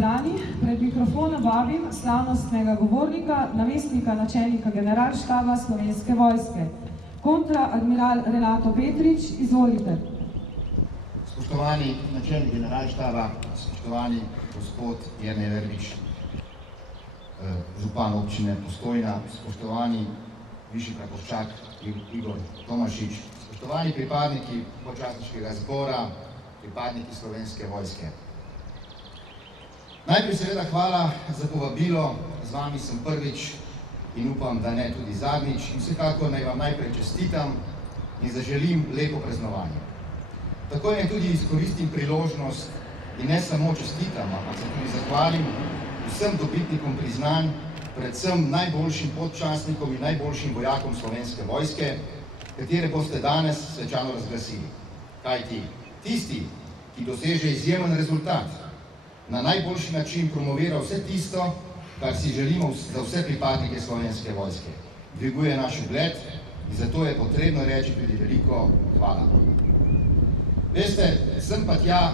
zbrani, pred mikrofonom vabim slavnostnega govornika, namestnika načelnika generalštaba Slovenske vojske. Kontraadmiral Renato Petrič, izvolite. Spoštovani načelnik generalštaba, spoštovani gospod Jernej Verbič, župan občine Postojna, spoštovani višji praporščak Igor Tomašič, spoštovani pripadniki počastniškega zbora, pripadniki Slovenske vojske. Najprej seveda hvala za povabilo, z vami sem prvič in upam, da ne tudi zadnjič, in vsekakor naj vam najprej čestitam in zaželim lepo praznovanje. Takoj naj tudi izkoristim priložnost in ne samo čestitam, ampak se tudi zahvalim vsem dobitnikom priznanj, predvsem najboljšim podčastnikom in najboljšim vojakom Slovenske vojske, katere boste danes svečano razglasili. Kajti tisti, ki doseže izjemen rezultat, na najboljši način promovira vse tisto, kar si želimo za vse pripadnike Slovenske vojske. Dviguje naš ugled in zato je potrebno reči tudi veliko hvala. Veste, sem pa tja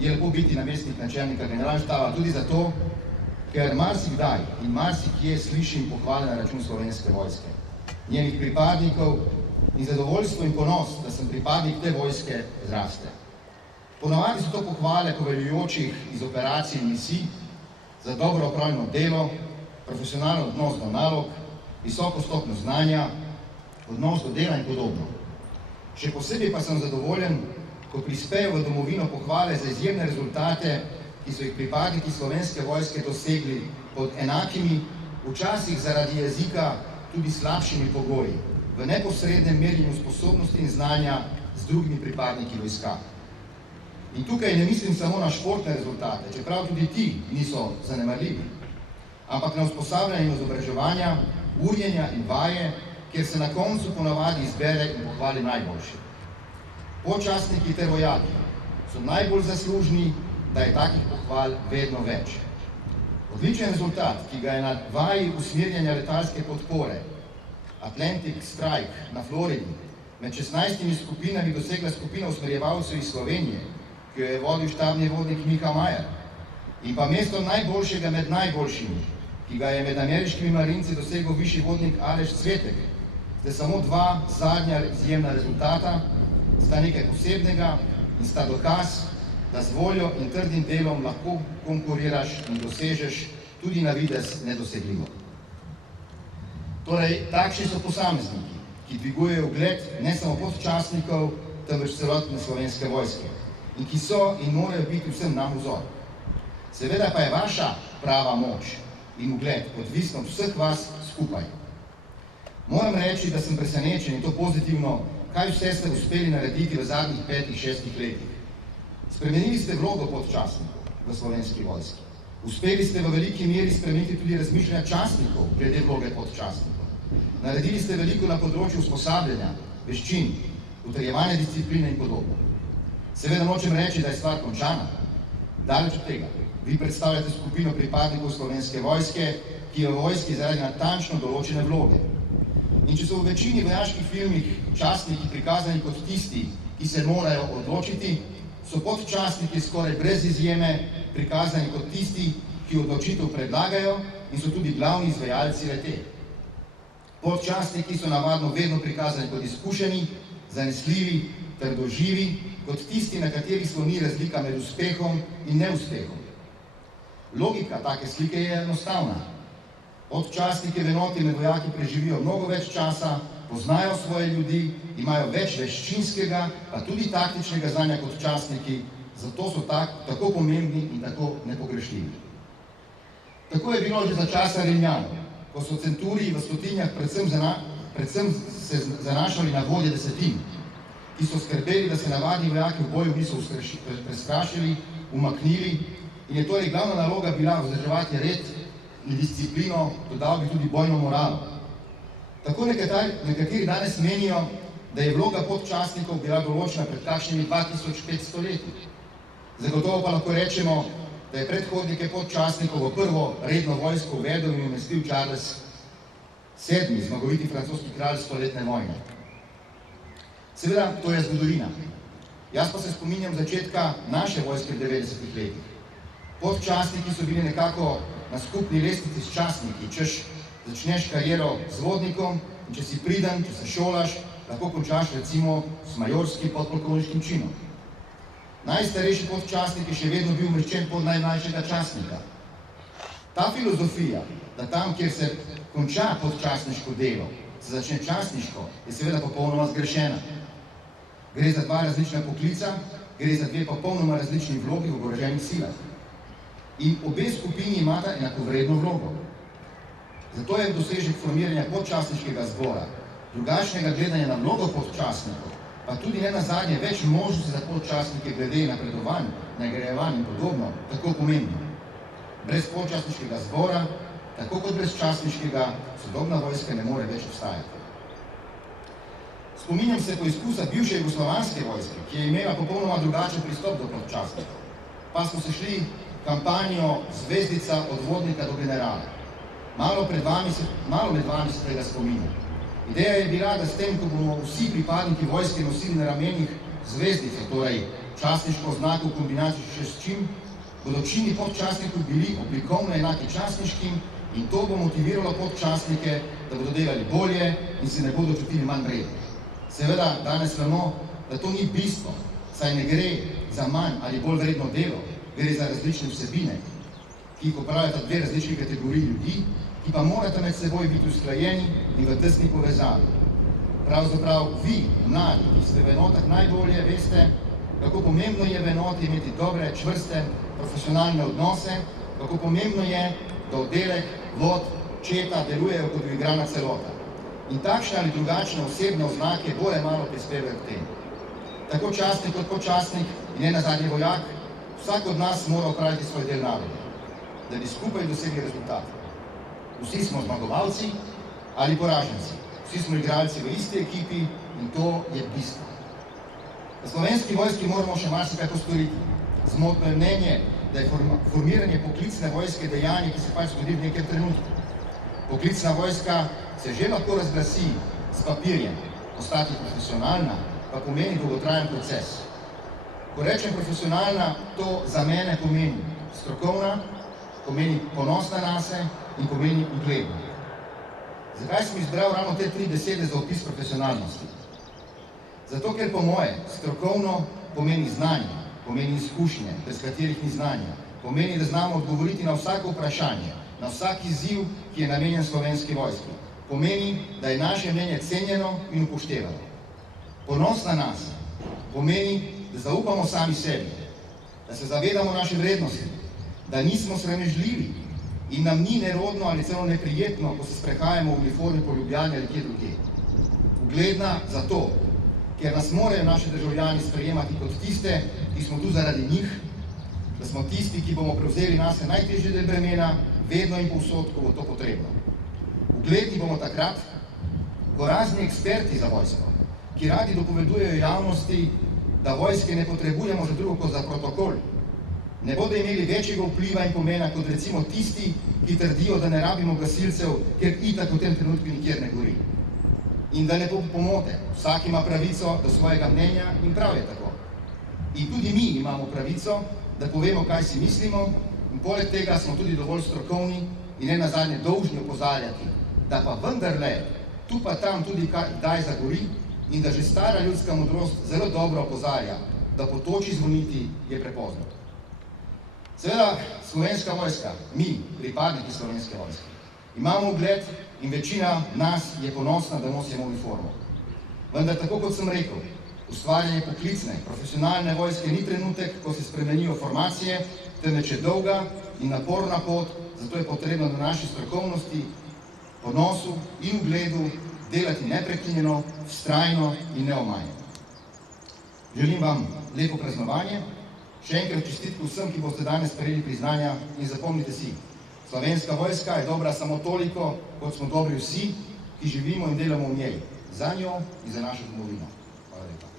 je lepo biti namestnik načelnika generalštaba tudi zato, ker marsikdaj in marsikje slišim pohvale na račun Slovenske vojske, njenih pripadnikov in zadovoljstvo in ponos, da sem pripadnik te vojske zraste. Ponavadi so to pohvale poveljujočih iz operacij in misij za dobro opravljeno delo, profesionalno odnos do nalog, visoko stopnjo znanja, odnos do dela in podobno. Še posebej pa sem zadovoljen, ko prispejo v domovino pohvale za izjemne rezultate, ki so jih pripadniki Slovenske vojske dosegli pod enakimi, včasih zaradi jezika tudi slabšimi pogoji, v neposrednem merjenju sposobnosti in znanja z drugimi pripadniki vojska. In tukaj ne mislim samo na športne rezultate, čeprav tudi ti niso zanemarljivi, ampak na usposabljanje in izobraževanja, urjenja in vaje, kjer se na koncu ponavadi izbere in pohvali najboljši. Podčastniki ter vojaki so najbolj zaslužni, da je takih pohval vedno več. Odličen rezultat, ki ga je na vaji usmerjanja letalske podpore Atlantic Strike na Floridi med 16 skupinami dosegla skupina usmerjevalcev iz Slovenije, ki jo je vodil štabni vodnik Miha Majer, in pa mesto najboljšega med najboljšimi, ki ga je med ameriškimi marinci dosegel višji vodnik Aleš Cvetek, sta samo dva zadnja izjemna rezultata, sta nekaj posebnega in sta dokaz, da z voljo in trdim delom lahko konkuriraš in dosežeš tudi na videz nedosegljivo. Torej, takšni so posamezniki, ki dvigujejo ugled ne samo podčastnikov, temveč celotne Slovenske vojske in ki so in morajo biti vsem nam vzor. Seveda pa je vaša prava moč in ugled odvisno od vseh vas skupaj. Moram reči, da sem presenečen in to pozitivno, kaj vse ste uspeli narediti v zadnjih 5-6 letih. Spremenili ste vlogo podčastnikov v Slovenski vojski. Uspeli ste v veliki meri spremeniti tudi razmišljanja častnikov glede vloge podčastnikov. Naredili ste veliko na področju usposabljanja, veščin, utrjevanja discipline in podobno. Seveda nočem reči, da je stvar končana. Daleč od tega. Vi predstavljate skupino pripadnikov Slovenske vojske, ki je v vojski zaradi natančno določene vloge. In če so v večini vojaških filmih častniki prikazani kot tisti, ki se morajo odločiti, so podčastniki skoraj brez izjeme prikazani kot tisti, ki odločitev predlagajo in so tudi glavni izvajalci le-te. Podčastniki so navadno vedno prikazani kot izkušeni, zanesljivi, trdoživi, kot tisti, na katerih sloni razlika med uspehom in neuspehom. Logika take slike je enostavna. Podčastniki v enoti med vojaki preživijo mnogo več časa, poznajo svoje ljudi, imajo več veščinskega, pa tudi taktičnega znanja kot častniki, zato so tako pomembni in tako nepogrešljivi. Tako je bilo že za časa Rimljanov, ko so centuriji v stotinjah predvsem se zanašali na vodje desetin, ki so skrbeli, da se navadni vojaki v boju niso prestrašili, umaknili in je torej glavna naloga bila vzdrževati red in disciplino, dodal bi tudi bojno moralo. Tako nekateri danes menijo, da je vloga podčastnikov bila določena pred kakšnimi 2500 leti. Zagotovo pa lahko rečemo, da je predhodnike podčastnikov v prvo redno vojsko uvedel in umestil Charles VII, zmagoviti francoski kralj stoletne vojne. Seveda, to je zgodovina. Jaz pa se spominjam začetka naše vojske v 90-ih letih. Podčastniki so bili nekako na skupni lestvici s častniki, češ začneš kariero z vodnikom in če si priden, če se šolaš, lahko končaš recimo s majorskim podpolkovniškim činom. Najstarejši podčastnik je še vedno bil umeščen pod najmlajšega častnika. Ta filozofija, da tam, kjer se konča podčastniško delo, se začne častniško, je seveda popolnoma zgrešena. Gre za dva različna poklica, gre za dve popolnoma različni vlogi v oboroženih silah. In obe skupini imata enakovredno vlogo. Zato je dosežek formiranja podčastniškega zbora, drugačnega gledanja na vlogo podčastnikov, pa tudi ne nazadnje več možnosti za podčastnike glede napredovanj, nagrajevanj in podobno, tako pomembno. Brez podčastniškega zbora, tako kot brez častniškega, sodobna vojska ne more več obstajati. Spominjam se poizkusa bivše jugoslovanske vojske, ki je imela popolnoma drugačen pristop do podčastnikov. Pa smo se šli kampanjo zvezdica od vodnika do generala. Malo med vami se tega spominja. Ideja je bila, da s tem, ko bomo vsi pripadniki vojske nosili na ramenih zvezdice, torej častniško znako v kombinaciji še s čim, bodo čini podčastnikov bili oblikovno enaki častniškim in to bo motiviralo podčastnike, da bodo delali bolje in se ne bodo čutili manj vredni. Seveda, danes vemo, da to ni bistvo, saj ne gre za manj ali bolj vredno delo, gre za različne vsebine, ki jih opravljata dve različni kategoriji ljudi, ki pa morata med seboj biti usklajeni in v tesni povezavi. Pravzaprav vi, mladi, ki ste v enotah najbolje, veste, kako pomembno je v enoti imeti dobre, čvrste, profesionalne odnose, kako pomembno je, da oddelek, vod, četa delujejo kot uigrana celota. In takšne ali drugačne osebne oznake bolj malo prispevajo k temu. Tako častnik kot podčastnik in ne nazadnje vojak, vsak od nas mora opraviti svoj del naloge, da bi skupaj dosegli rezultat. Vsi smo zmagovalci ali poraženci, vsi smo igralci v isti ekipi in to je bistvo. V Slovenski vojski moramo še marsikaj postoriti. Zmotno je mnenje, da je formiranje poklicne vojske dejanje, ki se pač zgodi v nekem trenutku. Poklicna vojska se že lahko razglasi s papirjem, postati profesionalna pa pomeni dolgotrajen proces. Ko rečem profesionalna, to za mene pomeni strokovna, pomeni ponosna nase in pomeni ugledna. Zakaj sem izbral ravno te tri besede za opis profesionalnosti? Zato, ker po moje strokovno pomeni znanje, pomeni izkušnje, brez katerih ni znanja, pomeni, da znamo odgovoriti na vsako vprašanje, na vsak izziv, ki je namenjen Slovenski vojski. Pomeni, da je naše mnenje cenjeno in upoštevano. Ponosna nas pomeni, da zaupamo sami sebi, da se zavedamo naše vrednosti, da nismo sramežljivi in nam ni nerodno ali celo neprijetno, ko se sprehajamo v uniformi po Ljubljani ali kje drugje. Ugledna zato, ker nas morajo naši državljani sprejemati kot tiste, ki smo tu zaradi njih, da smo tisti, ki bomo prevzeli nase najtežji del bremena, vedno in povsod, ko bo to potrebno. Ugledni bomo takrat, ko razni eksperti za vojsko, ki radi dopovedujejo javnosti, da vojske ne potrebujemo za drugo kot za protokol, ne bodo imeli večjega vpliva in pomena kot recimo tisti, ki trdijo, da ne rabimo gasilcev, ker itak v tem trenutku nikjer ne gori. In da ne bo pomote, vsak ima pravico do svojega mnenja in prav je tako. In tudi mi imamo pravico, da povemo, kaj si mislimo in poleg tega smo tudi dovolj strokovni in ne nazadnje dolžni opozarjati, da pa vendarle tu pa tam tudi kdaj zagori in da že stara ljudska modrost zelo dobro opozarja, da po toči zvoniti je prepozno. Seveda, Slovenska vojska, mi, pripadniki Slovenske vojske, imamo ugled in večina nas je ponosna, da nosimo uniformo. Vendar, tako kot sem rekel, ustvarjanje poklicne, profesionalne vojske ni trenutek, ko se spremenijo formacije, temveč je dolga in naporna pot, zato je potrebno na naši strokovnosti, ponosu in ugledu delati neprekinjeno, vztrajno in neomajno. Želim vam lepo praznovanje, še enkrat čestitku vsem, ki boste danes prejeli priznanja in zapomnite si, Slovenska vojska je dobra samo toliko, kot smo dobri vsi, ki živimo in delamo v njej, za njo in za našo domovino. Hvala lepa.